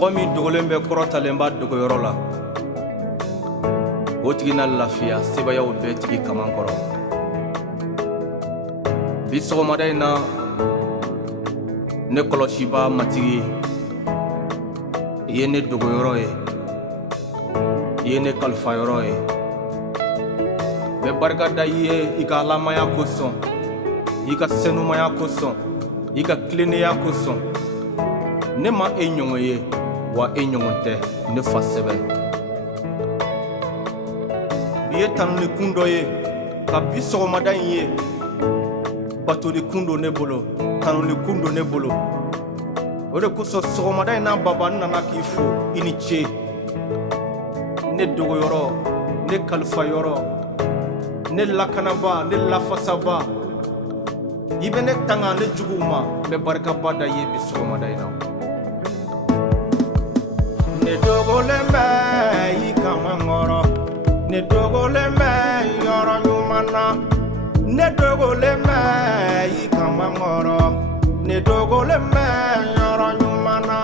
Mɔgɔ min dogolen bɛ kɔrɔtalen b'a dogoyɔrɔ la, o tigi na lafiya sebayaw bɛɛ tigi kaman kɔrɔ. Bi sɔgɔmada in na ne kɔlɔsiba matigi, i ye ne dogoyɔrɔ ye, i ye ne kalifayɔrɔ ye. Bɛ barika da i ye i ka alamaya kosɔn, i ka senumaya kosɔn, i ka tilennenya kosɔn. Ne ma e ɲɔgɔn ye, wa e ɲɔgɔn tɛ ne fa sɛbɛ. Bi ye tanunikun dɔ ye ka bi sɔgɔmada in ye. Batolikun do ne bolo, tanunikun do ne bolo. O de kosɔn sɔgɔmada in na baba n nana k'i fo, i ni ce. Ne dogoyɔrɔ, ne kalifayɔrɔ, ne lakanaba, ne lafasaba. I bɛ ne tanga ne juguw ma, n bɛ barikaba da i ye bi sɔgɔmada in na. Ne dogolen bɛ i kaman kɔrɔ, ne dogolen bɛ yɔrɔ ɲuman na. Ne dogolen bɛ i kaman kɔrɔ, ne dogolen bɛ yɔrɔ ɲuman na.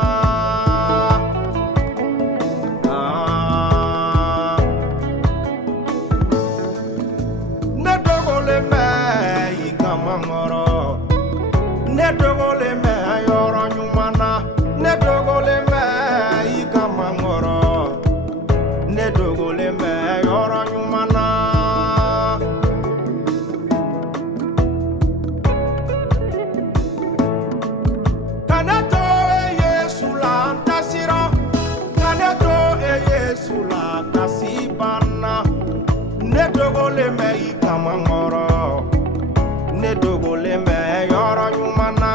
Ne dogolen bɛ i kaman kɔrɔ, ne dogolen bɛ yɔrɔ ɲuman na. Ne dogolen bɛ i kaman kɔrɔ, ne dogolen bɛ yɔrɔ ɲuman na. Kana to e Yesu la n tasira, kana to e Yesu la tasi banna. Ne dogolen bɛ i kaman kɔrɔ, ne dogolen bɛ yɔrɔ ɲuman na.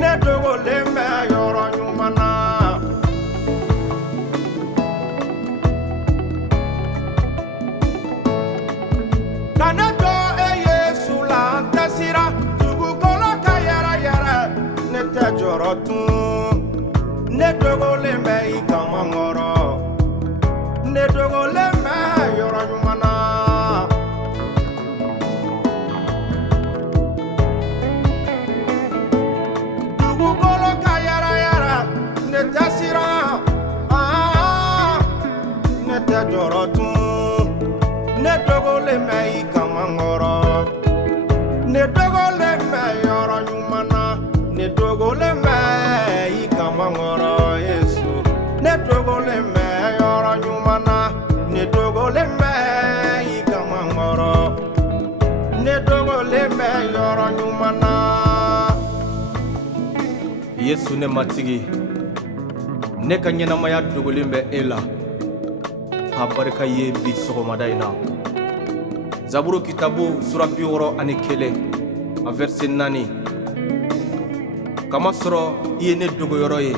Ne dogolen bɛ yɔrɔ ɲuman na. Kana to e Yesu la n tasira, dugukolo ka yɛrɛ ne tɛ jɔrɔ tun. Ne dogolen bɛ i kaman kɔrɔ, ne dogolen bɛ yɔrɔ ɲuman na. Dugukolo ka yɛrɛ ne tɛ siran, ne tɛ jɔrɔ tun. Ne dogolen bɛ i kaman kɔrɔ, ne dogolen bɛ yɔrɔ ɲuman na. Ne dogolen bɛ i kaman kɔrɔ Yesu, ne dogolen bɛ yɔrɔ ɲuman na. Ne dogolen bɛ i kaman kɔrɔ, ne dogolen bɛ yɔrɔ ɲuman na. Yesu ne matigi, ne ka ɲɛnamaya dogolen bɛ e la. Ka barika ye bi sɔgɔmada in na. Zaburu kitabu sura 61 a verset 4. Kamasɔrɔ i ye ne dogoyɔrɔ ye,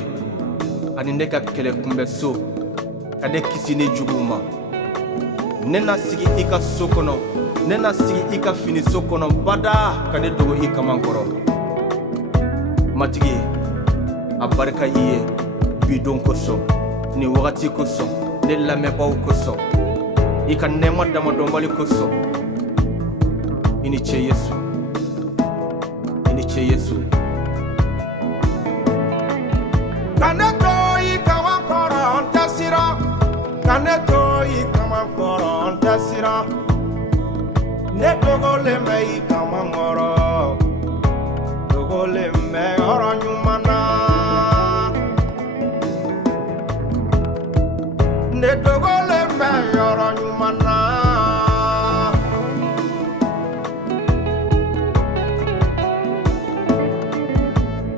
ani ne ka kɛlɛ kunbɛ so, ka ne kisi ne juguw ma. Ne na sigi i ka so kɔnɔ, ne na sigi i ka fini so kɔnɔ bada ka ne dogo i kaman kɔrɔ. Matigi, a barika i ye bi don kosɔn, ni wagati kosɔn, ne lamɛnbaw kosɔn, i ka nɛɛma damadɔnbali kosɔn. I ni ce Yesu, i ni ce Yesu. Ka ne to i kaman kɔrɔ n tɛ siran, ka ne to i kaman kɔrɔ n tɛ siran. Ne dogolen bɛ i kaman kɔrɔ, dogolen bɛ yɔrɔ ɲuman na. Ne dogolen bɛ yɔrɔ ɲuman na.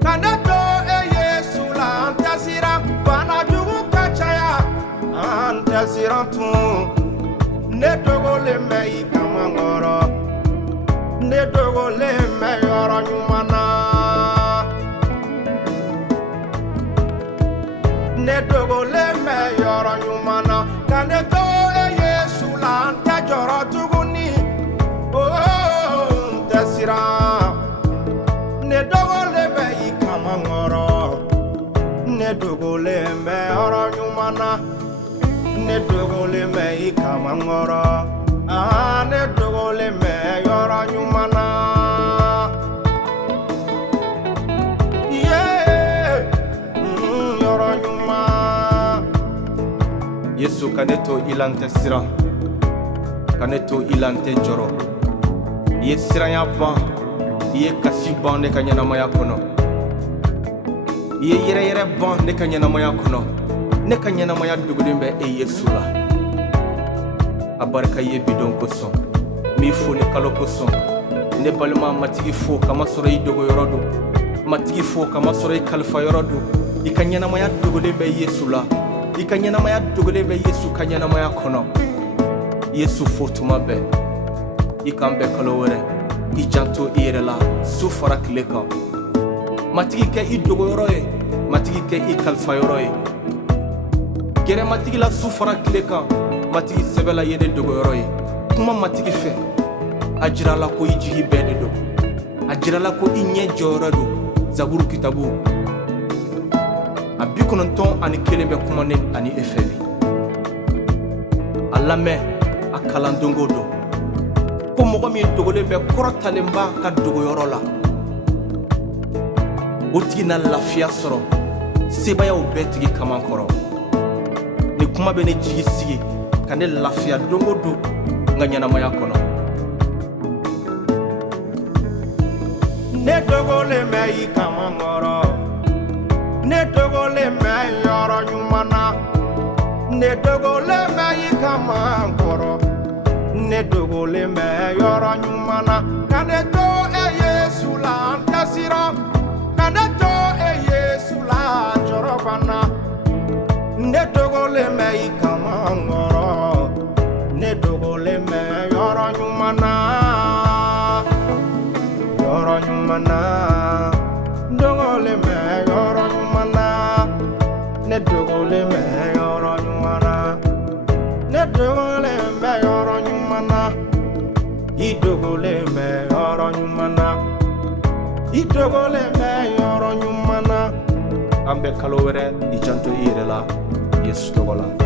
Kana to e Yesu la n tɛ siran, bana jugu ka caya an tɛ siran tun. Ne dogolen bɛ i kaman kɔrɔ, ne dogolen bɛ yɔrɔ ɲuman na. Ne dogolen bɛ yɔrɔ ɲuman na. Ka ne to e Yesu la n tɛ jɔrɔ tuguni, n tɛ siran. Ne dogolen bɛ i kaman kɔrɔ, ne dogolen bɛ yɔrɔ ɲuman na. Ne dogolen bɛ i kaman kɔrɔ, ne dogolen bɛ yɔrɔ ɲuman na. Yesu ka ne to i la n tɛ siran ka ne to i la n tɛ jɔrɔ I ye siranya ban I ye kasi ban ne ka ɲɛnamaya kɔnɔ I ye yɛrɛyɛrɛ ban ne ka ɲɛnamaya kɔnɔ ne ka ɲɛnamaya dogolen bɛ e Yesu la a barika I ye bidon kosɔn n b'i fo ni kalo kosɔn ne balima matigi fo kamasɔrɔ I dogoyɔrɔ don matigi fo kamasɔrɔ I kalifayɔrɔ don I ka ɲɛnamaya dogolen bɛ Yesu la I ka ɲɛnamaya dogolen bɛ Yesu ka ɲɛnamaya kɔnɔ Yesu fo tuma bɛɛ I kan bɛɛ kalo wɛrɛ I janto I yɛrɛ la su fara tile kan matigi kɛ I dogoyɔrɔ ye matigi kɛ I kalifayɔrɔ ye gɛrɛ matigi la su fara tile kan matigi sɛbɛla ye ne dogoyɔrɔ ye kuma matigi fɛ a jirala ko I jigi bɛɛ de don a jirala ko I ɲɛ jɔyɔrɔ don Zaburu kitabu a 91 bɛ kuma ne ani e fɛ bi a lamɛn a kalan dongo don ko mɔgɔ min dogolen bɛ kɔrɔtalen b'a ka dogoyɔrɔ la o tigi na lafiya sɔrɔ sebayaw bɛɛ tigi kaman kɔrɔ ni kuma bɛ ne jigi sigi ka ne lafiya dongo don n ka ɲɛnamaya kɔnɔ ne dogolen bɛ I kaman kɔrɔ ne dogolen bɛ yɔrɔ ɲuman na ne dogolen bɛ I kaman kɔrɔ ne dogolen bɛ yɔrɔ ɲuman na ka ne to e Yesu la n tɛ siran ka ne to e Yesu la jɔrɔ banna ne dogolen bɛ I kaman kɔrɔ ne dogolen bɛ yɔrɔ ɲuman na yɔrɔ ɲuman na dogolen bɛ yɔrɔ ɲuman na ne dogolen bɛ yɔrɔ ɲuman na ne dogolen bɛ yɔrɔ ɲuman na I dogolen bɛ yɔrɔ ɲuman na I dogolen bɛ yɔrɔ ɲuman na an bɛ kalo wɛrɛ I janto I yɛrɛ la Yesu tɔgɔ la